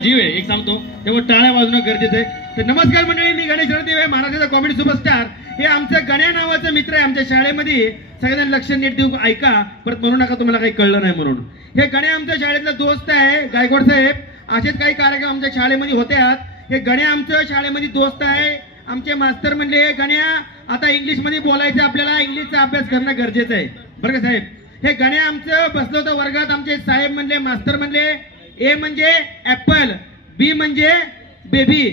जीव आहे एक सांगतो तेव्हा टाळ्या वाजवणं गरजेचं आहे। तर नमस्कार मंडळी, मी गणेश रणदेव आहे, महाराष्ट्राचा कॉमेडी सुपरस्टार। हे आमचं गण्या नावाचा मित्र आहे आमच्या शाळेमध्ये। सगळ्यांना लक्ष नीट देऊ ऐका, परत म्हणू नका तुम्हाला काही कळलं नाही म्हणून। हे गण्या आमच्या शाळेतला दोस्त आहे गायकवाड साहेब। असेच काही कार्यक्रम आमच्या शाळेमध्ये होतात। हे गण्या आमच्या शाळेमध्ये दोस्त आहे। आमचे मास्तर म्हणले गण्या आता इंग्लिश मध्ये बोलायचं, आपल्याला इंग्लिशचा अभ्यास करणं गरजेचं आहे बरं का साहेब। हे गण्या आमचं बसलो होतं वर्गात, आमचे साहेब म्हणले मास्तर म्हणले ए म्हणजे ऍपल, बी म्हणजे बेबी।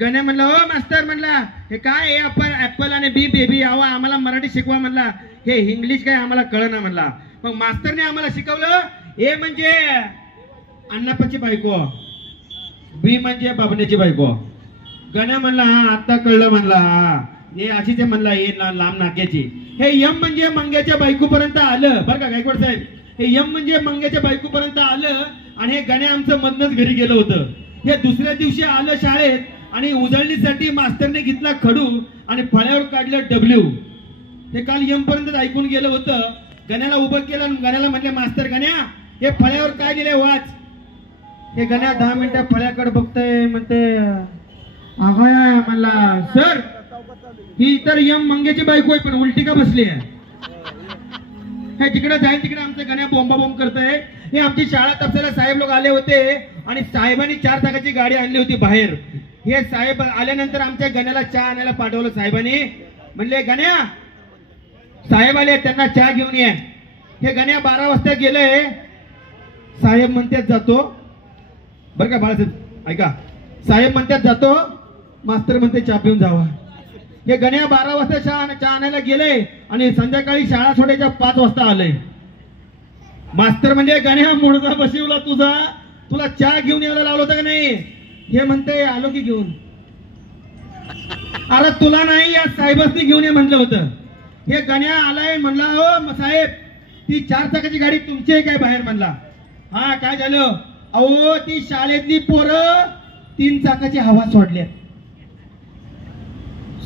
गण्या म्हणला हो मास्तर म्हणला हे काय ए ऍपल आणि बी बेबी, आवा आम्हाला मराठी शिकवा म्हणला, हे इंग्लिश काय आम्हाला कळना म्हणला। मग मास्तरने आम्हाला शिकवलं ए म्हणजे अण्णापाची बायको, बी म्हणजे बाबण्याची बायको। गण्या म्हणला हा आता कळलं म्हणला, हे अशीच म्हणला हे लांब नाक्याची। हे यम म्हणजे मंग्याच्या बायको पर्यंत आलं बरं का गायकवाड साहेब। हे यम म्हणजे मंग्याच्या बायको पर्यंत आलं आणि हे गण्या आमचं मधनच घरी गेलं होतं। हे दुसऱ्या दिवशी आलं शाळेत आणि उजळणीसाठी मास्तरने घेतला खडू आणि फळ्यावर काढलं डब्ल्यू। हे काल यम पर्यंत ऐकून गेलं होतं। गण्याला उभं केलं आणि गण्याला म्हटलं मास्तर गण्या हे फळ्यावर काय लिहिले वाच। हे गण्या 10 मिनिटं फळ्याकडे बघतय, म्हणते अगया म्हणला सर ही तर यम मंग्याची बायको आहे पण उलटी का बसली आहे। हे जिकडे जाईल तिकडे आमचं गण्या बोंबा बोंब करतय। हे आमची शाळा तपसायला साहेब लोक आले होते आणि साहेबांनी 4 चाकाची गाडी आणली होती बाहेर। हे साहेब आल्यानंतर आमच्या गण्याला चहा आणायला पाठवलं साहेबांनी। म्हणले गण्या साहेब आले त्यांना चहा घेऊन ये। हे गण्या 12 वाजता गेले, साहेब म्हणतात जातो बरं का बाळासाहेब ऐका, साहेब म्हणतात जातो, मास्तर म्हणते चहा पिऊन जावा। हे गण्या 12 वाजता चहा आणायला गेले आणि संध्याकाळी शाळा सोडायच्या 5 वाजता आले। मास्तर म्हणजे गण्या मुडदा बसवला तुझा, तुला चहा घेऊन यायला लावलं होतं का नाही। हे म्हणते आलो की घेऊन। अरे तुला नाही या साहेबांनी घेऊन ये म्हटलं होतं। हे गण्या आलाय म्हणला हो साहेब ती 4 चाकाची गाडी तुमची आहे काय बाहेर म्हणला। हा काय झालं, अहो ती शाळेतली पोरं 3 चाकाची हवा सोडल्या।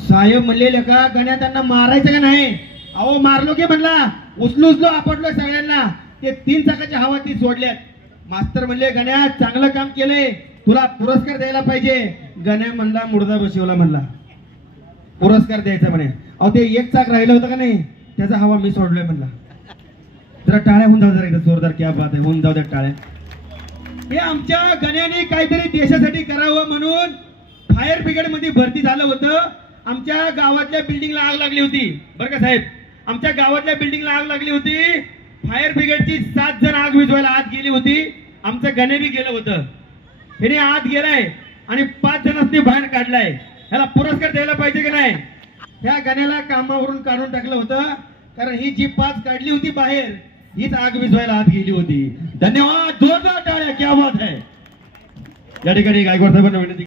साहेब म्हणले का गण्या त्यांना मारायचं का नाही। अहो मारलो की म्हणला, उचलू आपटलो सगळ्यांना, ते 3 चाकाची हवा ती सोडल्यात। मास्तर म्हणले गण्या चांगलं काम केलंय, तुला पुरस्कार द्यायला पाहिजे। गण्या म्हणला मुडदा बसवला म्हणला, पुरस्कार द्यायचा म्हणे। अहो ते 1 चाक राहिलं होतं का नाही त्याचा हवा मी सोडलोय म्हणला। जरा टाळ्या होऊन जाऊ, जरा एकदा जोरदार क्या बात आहे, होऊन जाऊ द्या टाळ्या। हे आमच्या गण्याने काहीतरी देशासाठी करावं म्हणून फायर ब्रिगेड मध्ये भरती झालं होतं। आमच्या गावातल्या बिल्डिंगला आग लागली होती बरं का साहेब। आमच्या गावातल्या बिल्डिंगला आग लागली होती, फायर ब्रिगेडची 7 जण आग विझवायला आत गेली होती। आमचं गणे बी गेलं होतं। हे आत गेलाय आणि 5 जणांनी बाहेर काढलाय, ह्याला पुरस्कार द्यायला पाहिजे की नाही। ह्या गण्याला कामावरून काढून टाकलं होतं, कारण ही जी 5 काढली होती बाहेर हीच आग विझवायला आत गेली होती। धन्यवाद, जोरदार टाळ्या, क्या बात है। या ठिकाणी गायकवाड साहेबांना विनंती।